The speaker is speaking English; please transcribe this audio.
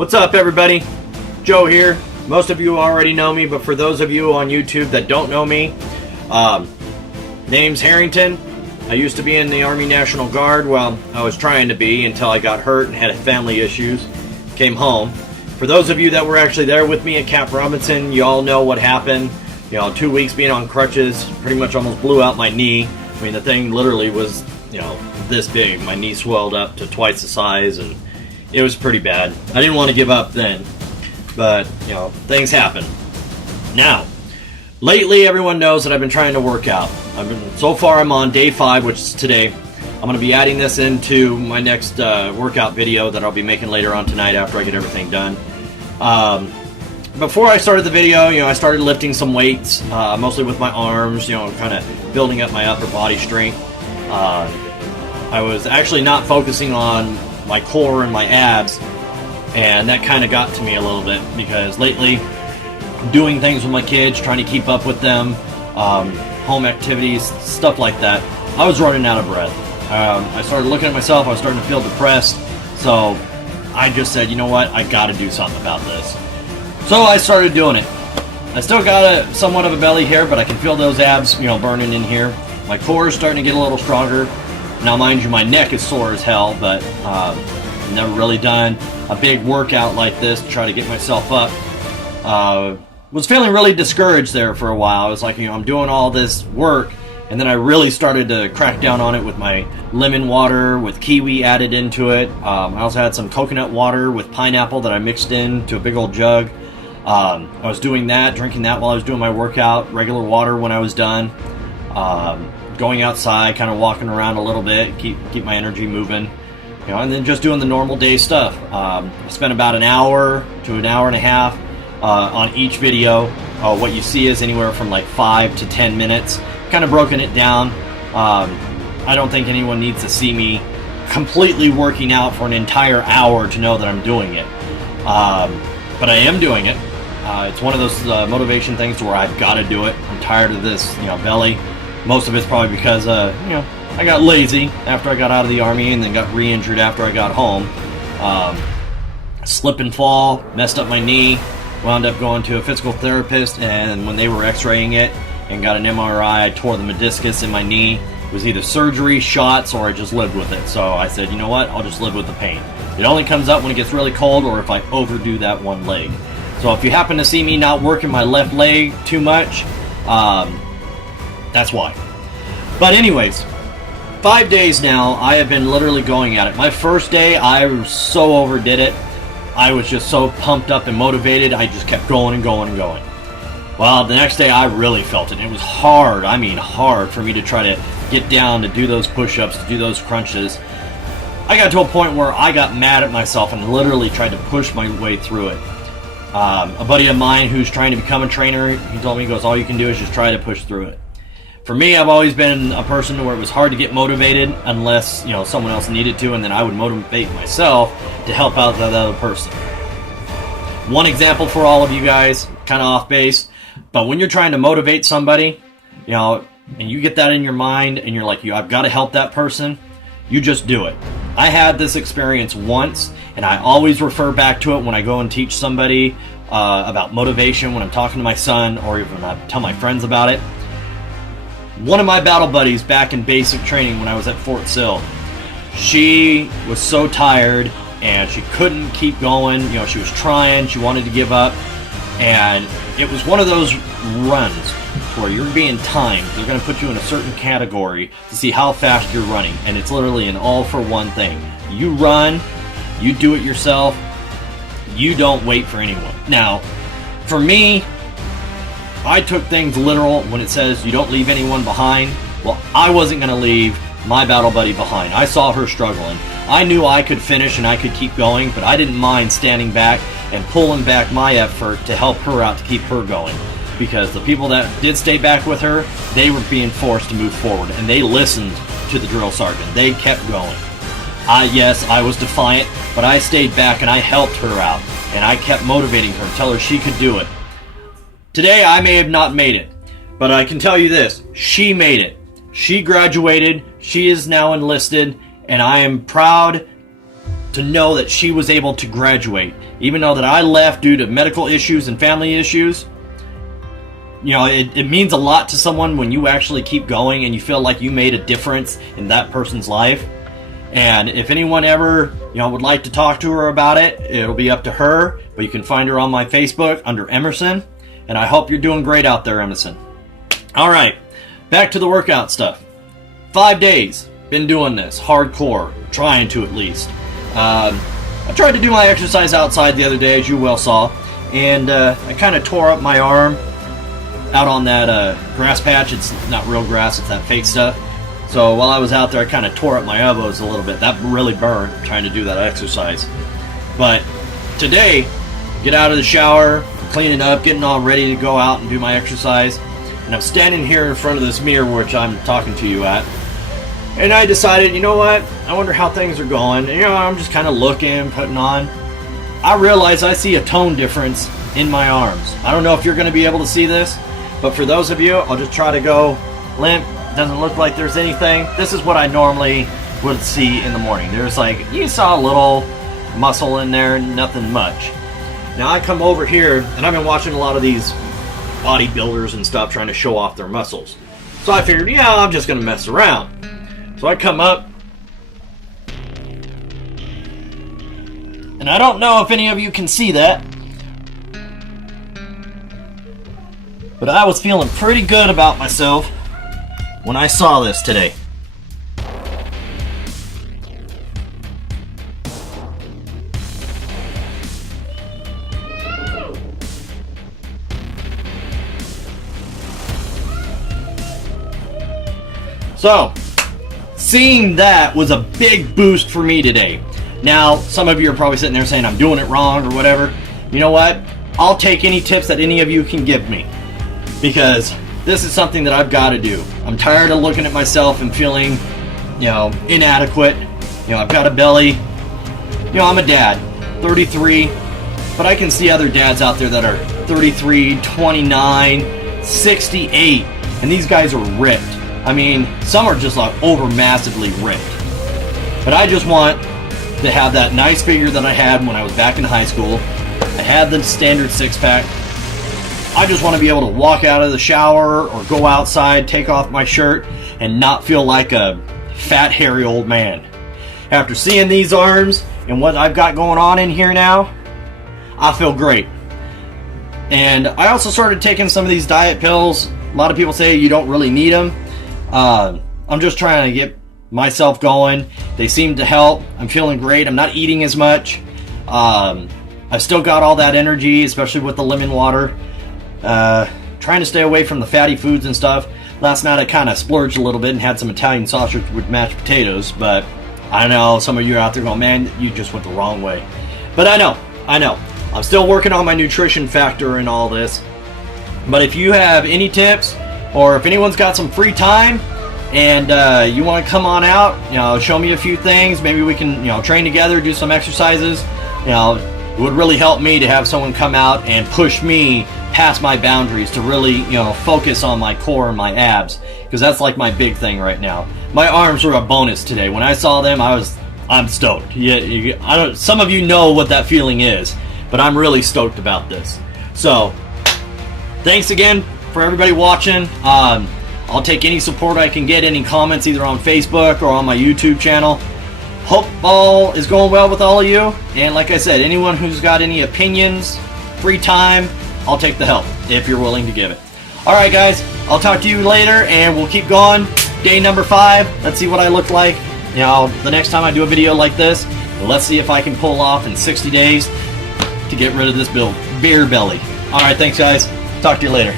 What's up, everybody? Joe here. Most of you already know me, but for those of you on YouTube that don't know me, name's Harrington. I used to be in the Army National Guard. Well, I was trying to be until I got hurt and had family issues. Came home. For those of you that were actually there with me at Camp Robinson, you all know what happened. 2 weeks being on crutches, pretty much almost blew out my knee. I mean, the thing literally was, this big. My knee swelled up to twice the size, and it was pretty bad. I didn't want to give up then, but, things happen. Now, lately everyone knows that I've been trying to work out. So far I'm on day 5, which is today. I'm going to be adding this into my next workout video that I'll be making later on tonight after I get everything done. Before I started the video, I started lifting some weights, mostly with my arms, kind of building up my upper body strength. I was actually not focusing on my core and my abs, and that kind of got to me a little bit because lately, doing things with my kids, trying to keep up with them, home activities, stuff like that, I was running out of breath. I started looking at myself, I was starting to feel depressed, so I just said, you know what, I gotta do something about this. So I started doing it. I still got somewhat of a belly here, but I can feel those abs, burning in here. My core is starting to get a little stronger. Now, mind you, my neck is sore as hell, but never really done a big workout like this to try to get myself up. Was feeling really discouraged there for a while. I was like, I'm doing all this work, and then I really started to crack down on it with my lemon water with kiwi added into it. I also had some coconut water with pineapple that I mixed into a big old jug. I was doing that, drinking that while I was doing my workout, regular water when I was done. Going outside, kind of walking around a little bit, keep my energy moving, and then just doing the normal day stuff. I spent about an hour to an hour and a half on each video. What you see is anywhere from like 5 to 10 minutes, kind of broken it down. I don't think anyone needs to see me completely working out for an entire hour to know that I'm doing it. But I am doing it. It's one of those motivation things to where I've got to do it. I'm tired of this, belly. Most of it's probably because, I got lazy after I got out of the Army and then got re-injured after I got home. Slip and fall, messed up my knee, wound up going to a physical therapist, and when they were x-raying it and got an MRI, I tore the meniscus in my knee. It was either surgery, shots, or I just lived with it. So I said, you know what, I'll just live with the pain. It only comes up when it gets really cold or if I overdo that one leg. So if you happen to see me not working my left leg too much, that's why. But anyways, 5 days now, I have been literally going at it. My first day, I so overdid it. I was just so pumped up and motivated, I just kept going and going and going. Well, the next day, I really felt it. It was hard, I mean hard, for me to try to get down, to do those push-ups, to do those crunches. I got to a point where I got mad at myself and literally tried to push my way through it. A buddy of mine who's trying to become a trainer, he told me, he goes, all you can do is just try to push through it. For me, I've always been a person where it was hard to get motivated unless, someone else needed to, and then I would motivate myself to help out that other person. One example for all of you guys, kind of off base, but when you're trying to motivate somebody, and you get that in your mind, and you're like, I've got to help that person, you just do it. I had this experience once, and I always refer back to it when I go and teach somebody about motivation, when I'm talking to my son, or even when I tell my friends about it. One of my battle buddies back in basic training when I was at Fort Sill, she was so tired and she couldn't keep going. She was trying, she wanted to give up, and it was one of those runs where you're being timed. They're going to put you in a certain category to see how fast you're running, and it's literally an all-for-one thing. You run, you do it yourself, you don't wait for anyone. Now, for me, I took things literal when it says you don't leave anyone behind. Well, I wasn't going to leave my battle buddy behind. I saw her struggling. I knew I could finish and I could keep going, but I didn't mind standing back and pulling back my effort to help her out, to keep her going. Because the people that did stay back with her, they were being forced to move forward, and they listened to the drill sergeant. They kept going. Yes, I was defiant, but I stayed back and I helped her out, and I kept motivating her, tell her she could do it. Today, I may have not made it, but I can tell you this, she made it. She graduated, she is now enlisted, and I am proud to know that she was able to graduate. Even though that I left due to medical issues and family issues, you know, it means a lot to someone when you actually keep going and you feel like you made a difference in that person's life. And if anyone ever, you know, would like to talk to her about it, it'll be up to her. But you can find her on my Facebook under Emerson. And I hope you're doing great out there, Emerson. All right, back to the workout stuff. 5 days, been doing this, hardcore, trying to at least. I tried to do my exercise outside the other day, as you well saw. And I kind of tore up my arm out on that grass patch. It's not real grass, it's that fake stuff. So while I was out there, I kind of tore up my elbows a little bit. That really burned trying to do that exercise. But today, get out of the shower, cleaning up, getting all ready to go out and do my exercise. And I'm standing here in front of this mirror which I'm talking to you at. And I decided, you know what? I wonder how things are going. And, you know, I'm just kind of looking, putting on. I realize I see a tone difference in my arms. I don't know if you're going to be able to see this. But for those of you, I'll just try to go limp. Doesn't look like there's anything. This is what I normally would see in the morning. There's like, you saw a little muscle in there, nothing much. Now I come over here, and I've been watching a lot of these bodybuilders and stuff trying to show off their muscles. So I figured, yeah, I'm just going to mess around. So I come up, and I don't know if any of you can see that, but I was feeling pretty good about myself when I saw this today. So, seeing that was a big boost for me today. Now, some of you are probably sitting there saying I'm doing it wrong or whatever. You know what? I'll take any tips that any of you can give me, because this is something that I've got to do. I'm tired of looking at myself and feeling, you know, inadequate. You know, I've got a belly. You know, I'm a dad, 33, but I can see other dads out there that are 33, 29, 68, and these guys are ripped. I mean, some are just like over massively ripped. But I just want to have that nice figure that I had when I was back in high school. I had the standard six-pack. I just want to be able to walk out of the shower or go outside, take off my shirt, and not feel like a fat, hairy old man. After seeing these arms and what I've got going on in here now, I feel great. And I also started taking some of these diet pills. A lot of people say you don't really need them. I'm just trying to get myself going. They seem to help. I'm feeling great. I'm not eating as much. I've still got all that energy, especially with the lemon water. Trying to stay away from the fatty foods and stuff. Last night I kind of splurged a little bit and had some Italian sausage with mashed potatoes, but I know some of you are out there going, man, you just went the wrong way. But I know. I'm still working on my nutrition factor and all this. But if you have any tips, or if anyone's got some free time and you want to come on out, you know, show me a few things, maybe we can, you know, train together, do some exercises. You know, it would really help me to have someone come out and push me past my boundaries to really, you know, focus on my core and my abs, because that's like my big thing right now. My arms were a bonus today. When I saw them, I'm stoked. Some of you know what that feeling is, but I'm really stoked about this. So, thanks again for everybody watching. I'll take any support I can get, any comments either on Facebook or on my YouTube channel. Hope all is going well with all of you. And like I said, anyone who's got any opinions, free time, I'll take the help if you're willing to give it. Alright guys, I'll talk to you later and we'll keep going. Day number 5. Let's see what I look like, you know, the next time I do a video like this. Let's see if I can pull off in 60 days to get rid of this beer belly. Alright, thanks guys. Talk to you later.